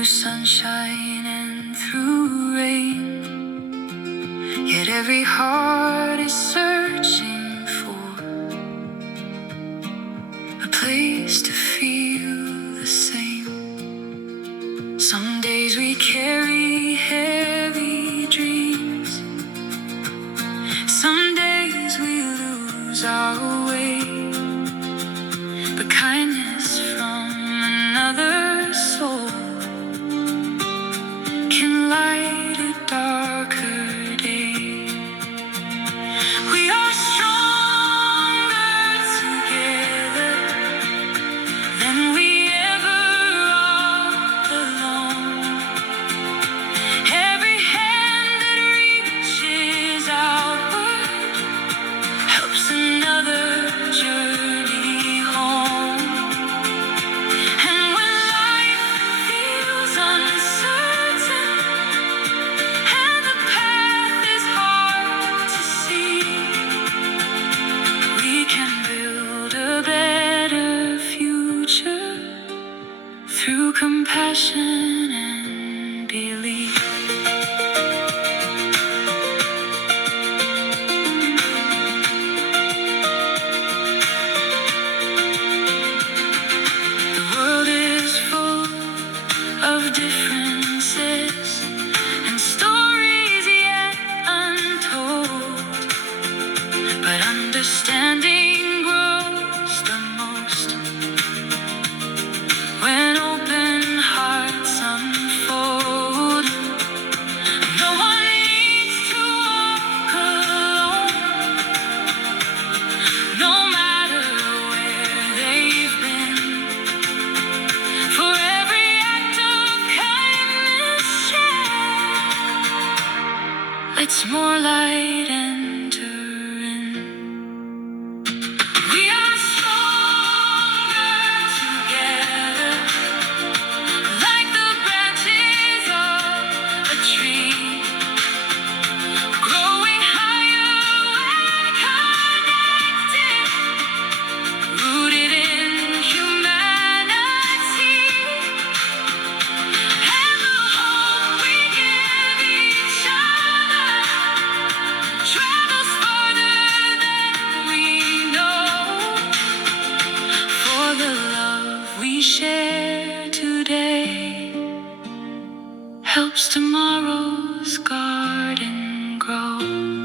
through sunshine and through rain. Yet every heart is searching for a place to feel the same. Some days we carry heavy dreams. Some days we lose our way. But kindness from another soul can light a darker day. We are stronger together than we ever are alone. Every hand that reaches outward helps another journey home. And when life feels uncertain and the path is hard to see, we can build a better future through compassion and belief. The world is full of differences and stories yet untold, but understanding grows the most when open hearts unfold. No one needs to walk alone, no matter where they've been. For every act of kindness shared, let's more light enter in. We are stronger together, like the branches of a tree, growing higher when connected, rooted in humanity. And the hope we give each other travels farther than we know. For the love we share today helps tomorrow's garden grow.